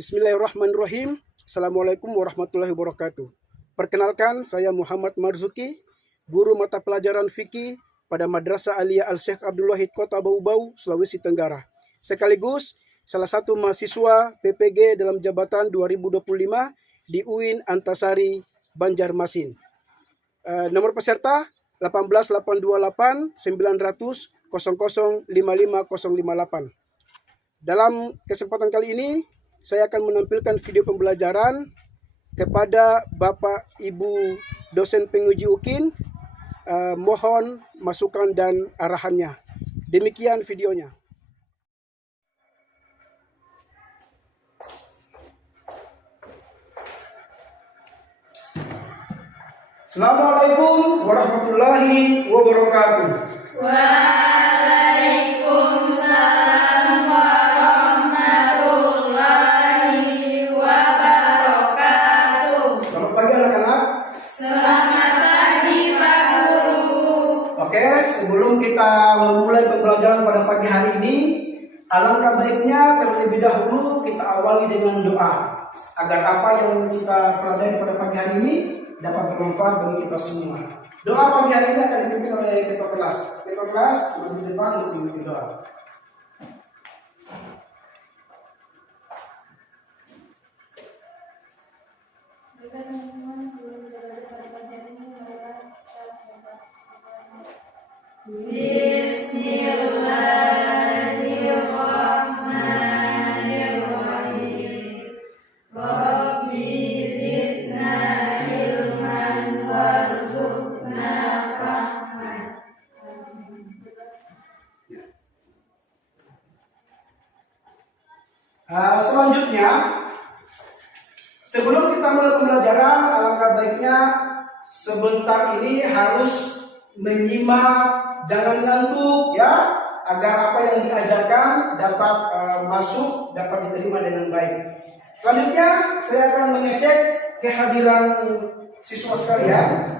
Bismillahirrahmanirrahim. Assalamualaikum warahmatullahi wabarakatuh. Perkenalkan, saya Muhammad Marzuki, guru mata pelajaran fikih pada Madrasah Aliyah Al-Syekh Abdul Wahid Kota Bau-Bau, Sulawesi Tenggara. Sekaligus salah satu mahasiswa PPG dalam jabatan 2025 di UIN Antasari, Banjarmasin. Nomor peserta 18828 900 00 55058. Dalam kesempatan kali ini, saya akan menampilkan video pembelajaran kepada Bapak Ibu dosen penguji UKIN. Mohon masukan dan arahannya. Demikian videonya. Assalamualaikum warahmatullahi wabarakatuh. Waalaikumsalam warahmatullahi wabarakatuh. Selamat pagi anak-anak. Selamat pagi Pak Guru. Oke, sebelum kita memulai pembelajaran pada pagi hari ini, alangkah baiknya terlebih dahulu kita awali dengan doa agar apa yang kita pelajari pada pagi hari ini dapat bermanfaat bagi kita semua. Doa pagi hari ini akan dipimpin oleh ketua kelas. Ketua kelas maju di depan untuk memimpin doa. Bismillahirrahmanirrahim. Rabbi zidna ilman warzuqna fahman. Selanjutnya, sebelum kita mulai pembelajaran, alangkah baiknya sebentar ini harus menyimak, jangan ngantuk ya, agar apa yang diajarkan dapat masuk, dapat diterima dengan baik. Selanjutnya, saya akan mengecek kehadiran siswa sekalian.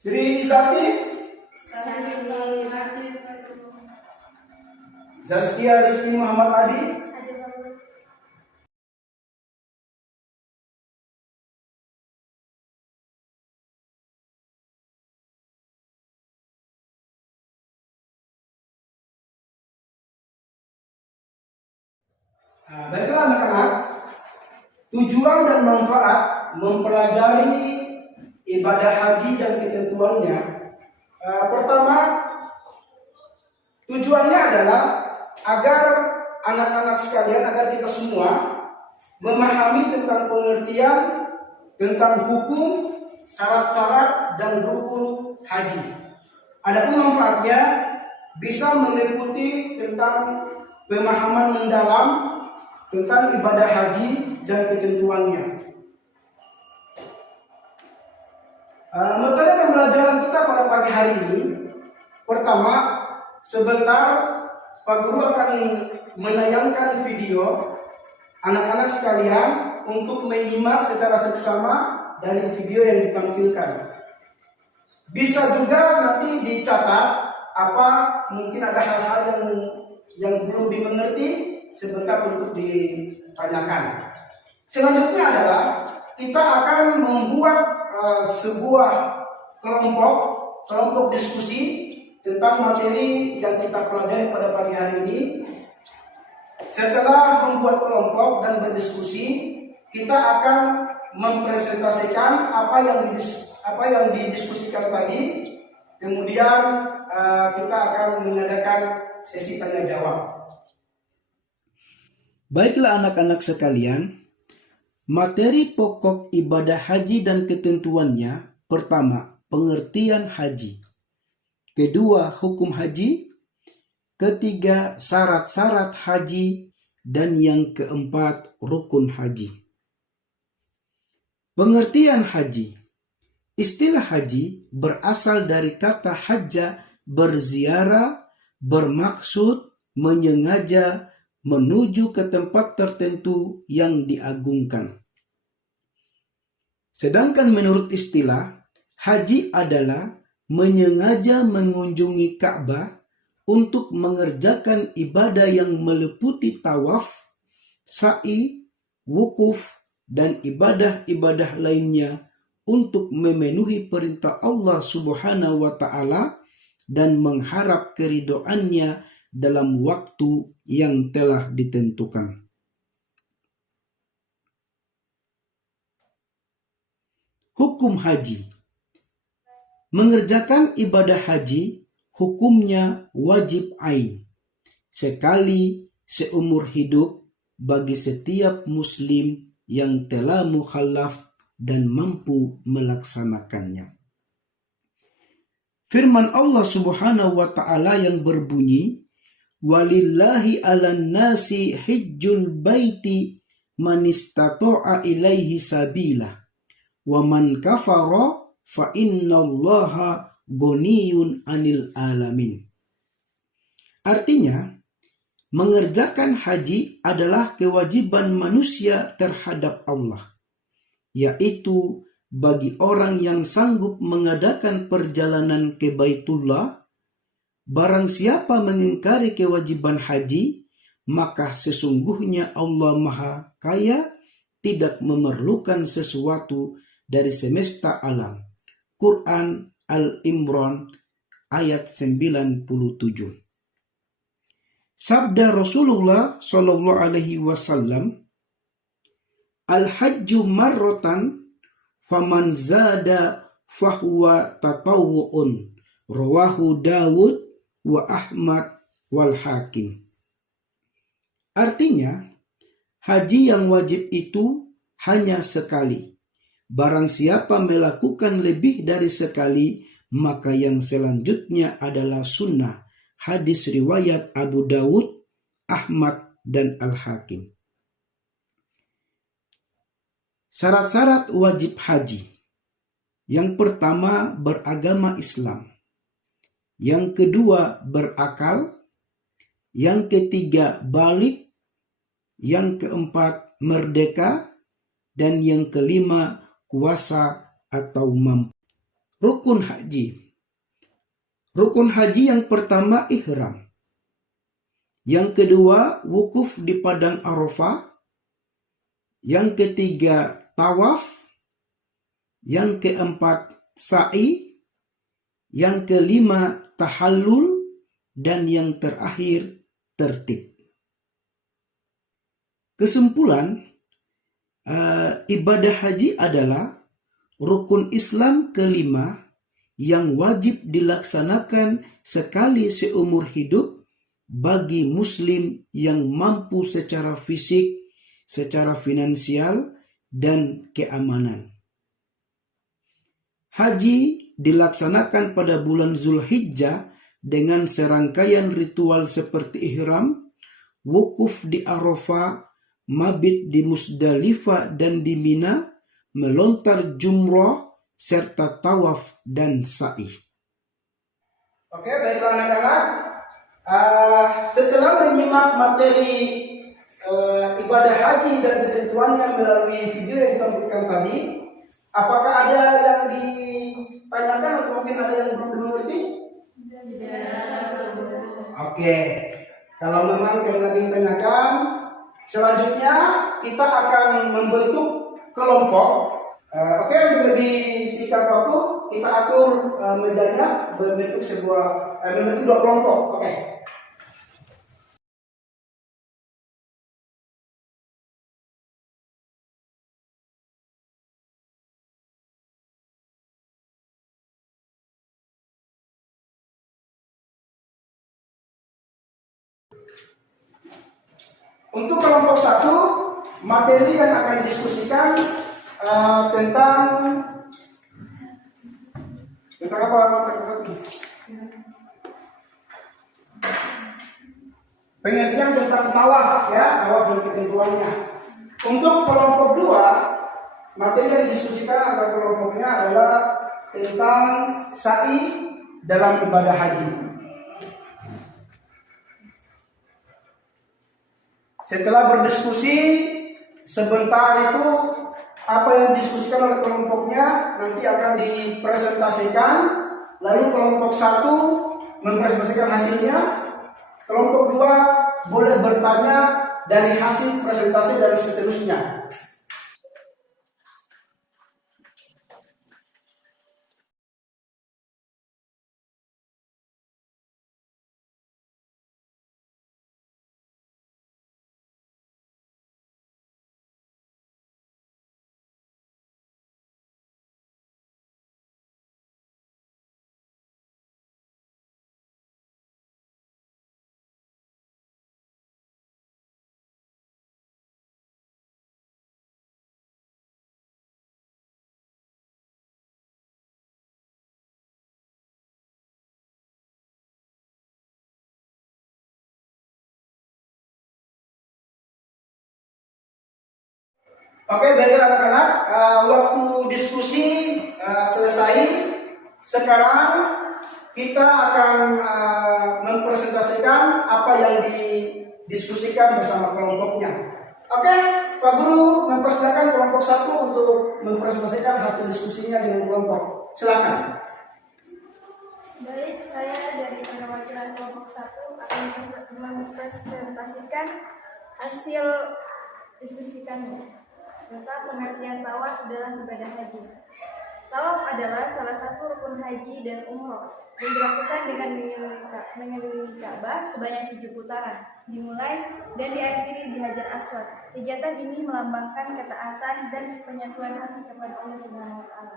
Sri Izati, Zaskia Rizky Muhammad Adi, baiklah anak-anak, tujuan dan manfaat mempelajari ibadah haji dan ketentuannya. Pertama, tujuannya adalah agar anak-anak sekalian, agar kita semua memahami tentang pengertian, tentang hukum, syarat-syarat dan rukun haji. Adapun manfaatnya bisa meliputi tentang pemahaman mendalam tentang ibadah haji dan ketentuannya. Metode pembelajaran kita pada pagi hari ini, pertama, sebentar Pak Guru akan menayangkan video anak-anak sekalian untuk menyimak secara seksama dari video yang ditampilkan. Bisa juga nanti dicatat apa mungkin ada hal-hal yang belum dimengerti, sebentar untuk ditanyakan. Selanjutnya adalah kita akan membuat sebuah kelompok diskusi tentang materi yang kita pelajari pada pagi hari ini. Setelah membuat kelompok dan berdiskusi, kita akan mempresentasikan apa yang didiskusikan tadi. Kemudian kita akan mengadakan sesi tanya jawab. Baiklah anak-anak sekalian, materi pokok ibadah haji dan ketentuannya. Pertama, pengertian haji. Kedua, hukum haji. Ketiga, syarat-syarat haji. Dan yang keempat, rukun haji. Pengertian haji. Istilah haji berasal dari kata hajja, berziarah, bermaksud menyengaja menuju ke tempat tertentu yang diagungkan. Sedangkan menurut istilah, haji adalah menyengaja mengunjungi Ka'bah untuk mengerjakan ibadah yang meliputi tawaf, sa'i, wukuf, dan ibadah-ibadah lainnya untuk memenuhi perintah Allah Subhanahu wa Ta'ala dan mengharap keridhoannya dalam waktu yang telah ditentukan. Hukum haji. Mengerjakan ibadah haji hukumnya wajib ain, sekali seumur hidup bagi setiap muslim yang telah mukhallaf dan mampu melaksanakannya. Firman Allah Subhanahu wa Ta'ala yang berbunyi, "Walillahi 'alan nasi hijjul baiti man istata'a ilaihi sabila wa man kafara fa innallaha ghaniyun 'anil alamin." Artinya, mengerjakan haji adalah kewajiban manusia terhadap Allah, yaitu bagi orang yang sanggup mengadakan perjalanan ke Baitullah. Barang siapa mengingkari kewajiban haji, maka sesungguhnya Allah Maha Kaya tidak memerlukan sesuatu dari semesta alam. Quran Al-Imran ayat 97. Sabda Rasulullah Shallallahu Alaihi Wasallam, "Al-hajju marrotan, faman zada fahuwa tatawu'un." Rawahu Dawud wa Ahmad wal Hakim. Artinya, haji yang wajib itu hanya sekali. Barang siapa melakukan lebih dari sekali, maka yang selanjutnya adalah sunnah. Hadis riwayat Abu Dawud, Ahmad, dan Al-Hakim. Syarat-syarat wajib haji. Yang pertama, beragama Islam. Yang kedua, berakal. Yang ketiga, balik. Yang keempat, merdeka. Dan yang kelima, kuasa atau mampu. Rukun haji. Rukun haji yang pertama, ihram. Yang kedua, wukuf di padang Arafah. Yang ketiga, tawaf. Yang keempat, sa'i. Yang kelima, tahallul. Dan yang terakhir, tertib. Kesimpulan, ibadah haji adalah rukun Islam kelima yang wajib dilaksanakan sekali seumur hidup bagi muslim yang mampu secara fisik, secara finansial, dan keamanan. Haji dilaksanakan pada bulan Zulhijjah dengan serangkaian ritual seperti ihram, wukuf di Arafah, mabit di Musdalifah dan di Mina, melontar jumrah, serta tawaf dan sa'i. Oke, baiklah anak-anak. Setelah menyimak materi ibadah haji dan ketentuannya melalui video yang kita berikan tadi, apakah ada yang ditanyakan atau mungkin ada yang belum dimengerti? Oke, kalau memang kalian lagi ditanyakan, selanjutnya kita akan membentuk kelompok. Oke, untuk lebih singkat waktu, kita atur mejanya membentuk dua kelompok. Oke. Untuk kelompok 1, materi yang akan didiskusikan tentang apa materi? Pengertian tentang tawaf, ya, tawaf dan ketentuannya. Untuk kelompok 2, materi yang didiskusikan atau kelompoknya adalah tentang sa'i dalam ibadah haji. Setelah berdiskusi sebentar itu, apa yang didiskusikan oleh kelompoknya nanti akan dipresentasikan. Lalu kelompok 1 mempresentasikan hasilnya. Kelompok 2 boleh bertanya dari hasil presentasi dan seterusnya. Oke, baiklah anak-anak, waktu diskusi selesai. Sekarang kita akan mempresentasikan apa yang didiskusikan bersama kelompoknya. Oke, Pak Guru mempersilakan kelompok 1 untuk mempresentasikan hasil diskusinya dengan kelompok. Silakan. Baik, saya dari perwakilan kelompok 1 akan mempresentasikan hasil diskusi kami tentang pengertian tawaf dalam ibadah haji. Tawaf adalah salah satu rukun haji dan umroh yang dilakukan dengan mengelilingi Ka'bah sebanyak 7 putaran, dimulai dan diakhiri di Hajar Aswad. Kegiatan ini melambangkan ketaatan dan penyatuan hati kepada Allah Subhanahu wa Ta'ala.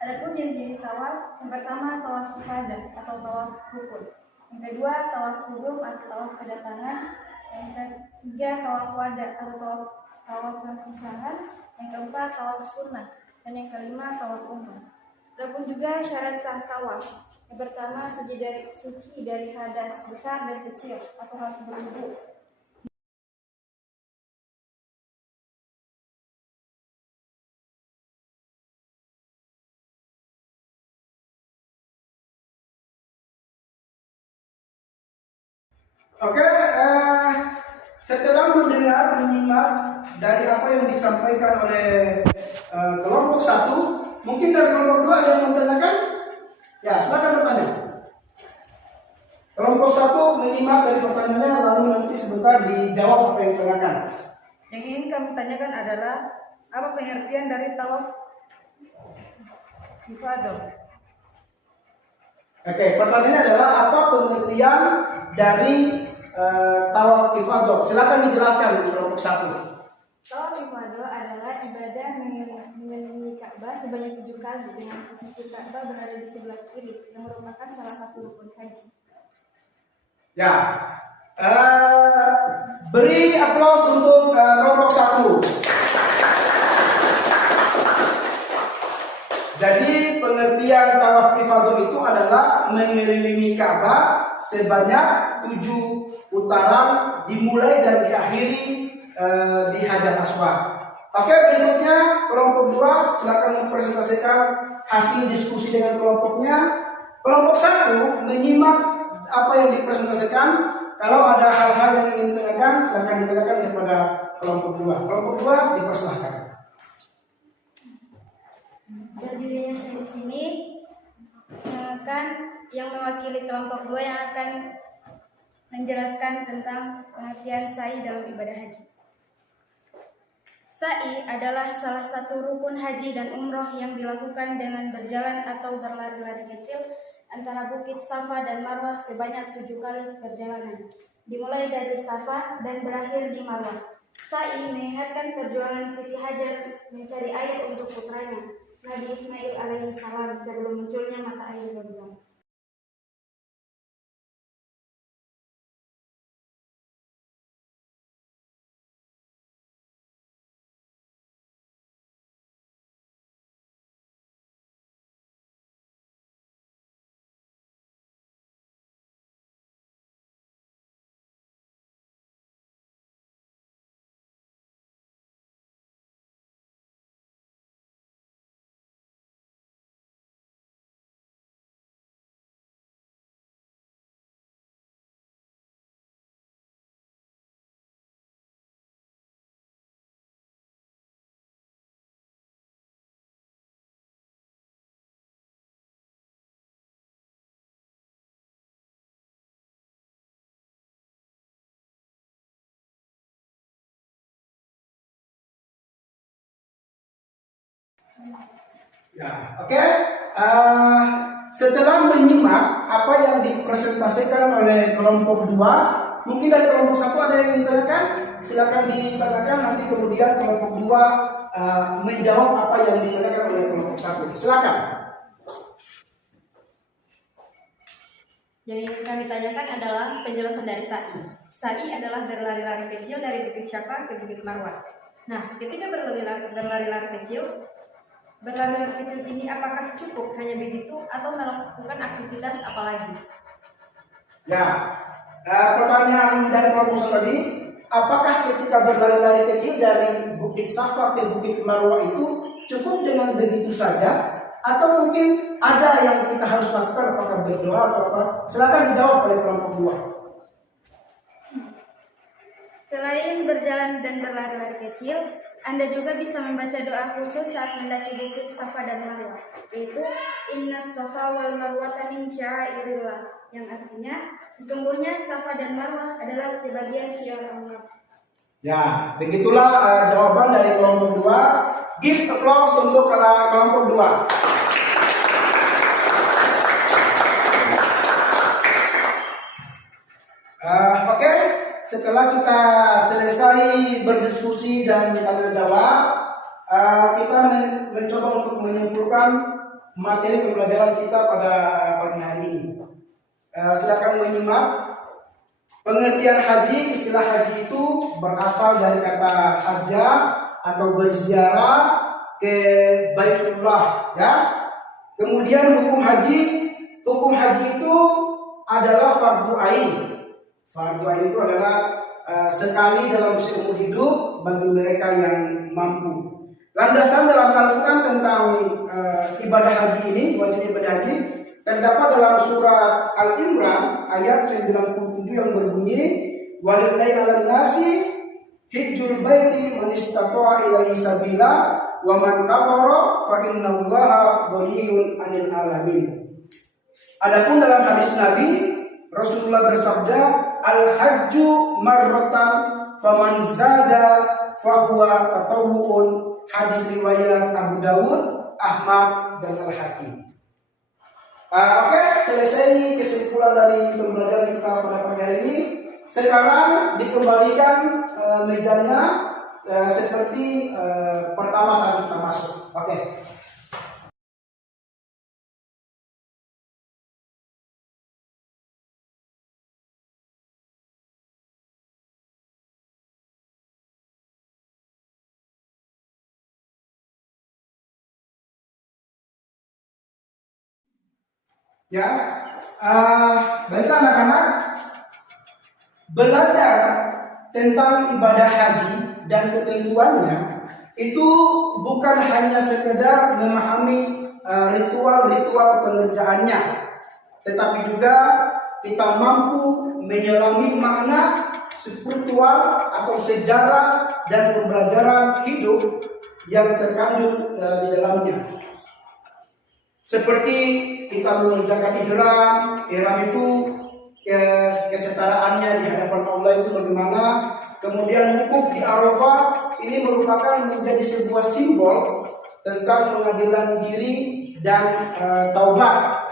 Adapun jenis-jenis tawaf, yang pertama tawaf ifadah atau tawaf rukun, yang kedua tawaf qudum atau tawaf kedatangan, yang ketiga tawaf wada atau tawaf perpisahan, yang keempat tawaf sunnah, dan yang kelima tawaf umrah. Adapun juga syarat sah tawaf, yang pertama suci dari hadas besar dan kecil atau harus berwudu. Oke, setelah menyimak dari apa yang disampaikan oleh kelompok 1, mungkin dari kelompok 2 ada yang mau bertanyakan? Ya, silakan bertanya. Kelompok 1 menyimak dari pertanyaannya, lalu nanti sebentar dijawab apa yang ditanyakan. Yang ingin kami tanyakan adalah apa pengertian dari tawaf ifadah? Oke, pertanyaannya adalah apa pengertian dari tawaf ifadah? Silakan dijelaskan kelompok 1. Tawaf ifadah adalah ibadah mengelilingi Ka'bah sebanyak 7 kali dengan posisi Ka'bah berada di sebelah kiri, yang merupakan salah satu rukun haji. Ya, beri aplaus untuk kelompok 1. Jadi pengertian tawaf ifadah itu adalah mengelilingi Ka'bah sebanyak 7 putaran, dimulai dan diakhiri di Hajar Aswad. Oke, berikutnya kelompok 2 silakan mempresentasikan hasil diskusi dengan kelompoknya. Kelompok 1 menyimak apa yang dipresentasikan. Kalau ada hal-hal yang ingin ditanyakan, silakan ditanyakan kepada kelompok 2. Kelompok 2 dipersilahkan. Berdirinya saya di sini kan yang mewakili kelompok 2 yang akan menjelaskan tentang pengertian sa'i dalam ibadah haji. Sa'i adalah salah satu rukun haji dan umroh yang dilakukan dengan berjalan atau berlari-lari kecil antara bukit Safa dan Marwah sebanyak 7 kali perjalanan, dimulai dari Safa dan berakhir di Marwah. Sa'i mengingatkan perjuangan Siti Hajar mencari air untuk putranya, Nabi Ismail alaihissalam, sebelum munculnya mata air Zam-Zam. Ya, oke. Setelah menyimak apa yang dipresentasikan oleh kelompok 2, mungkin dari kelompok 1 ada yang ditanyakan? Silakan ditanyakan, nanti kemudian kelompok 2 menjawab apa yang ditanyakan oleh kelompok 1. Silakan. Yang ingin kami tanyakan adalah penjelasan dari sa'i. Sa'i adalah berlari-lari kecil dari Bukit Syafa ke Bukit Marwah. Nah, ketika berlari-lari kecil ini apakah cukup hanya begitu atau melakukan aktivitas apa lagi? Ya, pertanyaan dari kelompok tadi, apakah ketika berlari-lari kecil dari Bukit Syafa ke Bukit Marwah itu cukup dengan begitu saja? Atau mungkin ada yang kita harus lakukan, apakah berdoa atau apa? Silakan dijawab oleh kelompok 2. Selain berjalan dan berlari-lari kecil, Anda juga bisa membaca doa khusus saat mendaki Bukit Safa dan Marwah, yaitu Inna Safa wal Marwata min sya'airillah, yang artinya sesungguhnya Safa dan Marwah adalah sebagian syiar Allah. Ya, begitulah jawaban dari kelompok 2. Give applause untuk kelompok 2. Oke, setelah kita selesai berdiskusi dan tanya jawab, kita mencoba untuk menyimpulkan materi pembelajaran kita pada pagi hari ini. Silakan menyimak. Pengertian haji, istilah haji itu berasal dari kata hajjah atau berziarah ke Baitullah, ya. Kemudian hukum haji itu adalah fardu ain. Fardu ain itu adalah sekali dalam seumur hidup bagi mereka yang mampu. Landasan dalam Al-Quran tentang ibadah haji ini, wajib ibadah haji, terdapat dalam surat Al-Imran ayat 97 yang berbunyi, walillahi 'alan nasi hijjul baiti man istata'a ilaihi sabila wa man kafara fa innallaha ghaniyyun 'anil 'alamin. Adapun dalam hadis Nabi, Rasulullah bersabda, al-hajju marratan faman zada fahuwa tatawwu'un. Hadis riwayat Abu Dawud, Ahmad dan Al-Hakim. Oke, selesai kesimpulan dari pembelajaran kita pada pagi hari ini. Sekarang dikembalikan mejanya seperti pertama kali kita masuk. Oke. Ya, baiklah anak-anak, belajar tentang ibadah haji dan ketentuannya itu bukan hanya sekedar memahami ritual-ritual pengerjaannya, tetapi juga kita mampu menyelami makna spiritual atau sejarah dan pembelajaran hidup yang terkandung di dalamnya. Seperti kita mengerjakan ihram itu kesetaraannya di hadapan Allah itu bagaimana. Kemudian wukuf di Arafah ini merupakan menjadi sebuah simbol tentang pengadilan diri dan taubat.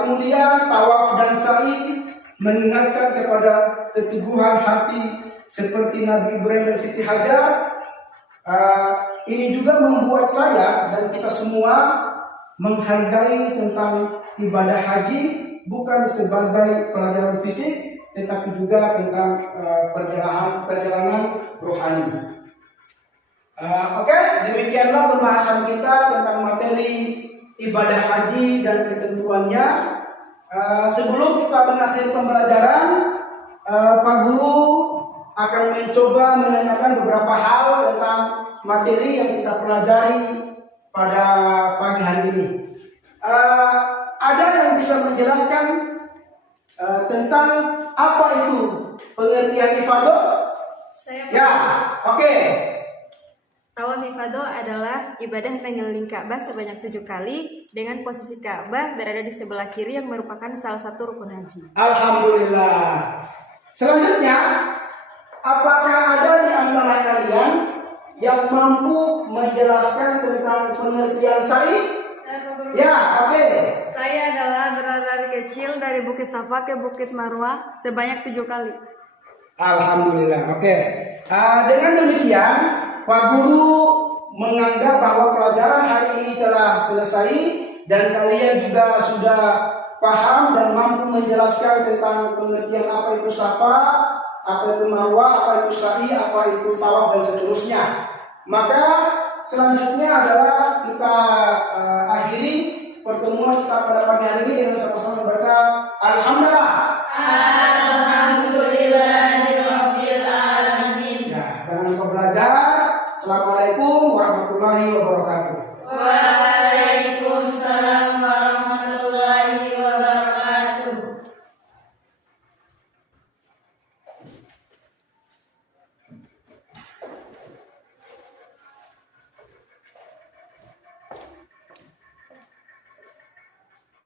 Kemudian tawaf dan sa'i mengingatkan kepada keteguhan hati seperti Nabi Ibrahim dan Siti Hajar. Ini juga membuat saya dan kita semua menghargai tentang ibadah haji bukan sebagai pelajaran fisik, tetapi juga tentang perjalanan rohani. Oke, demikianlah pembahasan kita tentang materi ibadah haji dan ketentuannya. Sebelum kita mengakhiri pembelajaran, Pak Guru akan mencoba menanyakan beberapa hal tentang materi yang kita pelajari pada pagi hari ini. Ada yang bisa menjelaskan tentang apa itu pengertian ifadah? Ya, oke. Tawaf ifadah adalah ibadah mengelilingi Ka'bah sebanyak 7 kali dengan posisi Ka'bah berada di sebelah kiri yang merupakan salah satu rukun haji. Alhamdulillah. Selanjutnya, apakah ada di antara kalian yang mampu menjelaskan tentang pengertian sa'i? Ya, oke. Saya adalah berlari kecil dari Bukit Safa ke Bukit Marwah sebanyak 7 kali. Alhamdulillah. Oke. Dengan demikian, Pak Guru menganggap bahwa pelajaran hari ini telah selesai dan kalian juga sudah paham dan mampu menjelaskan tentang pengertian apa itu safa, apa itu marwah, apa itu sa'i, apa itu tawaf dan seterusnya. Maka selanjutnya adalah kita akhiri pertemuan kita pada pagi hari ini dengan sama-sama membaca Alhamdulillah.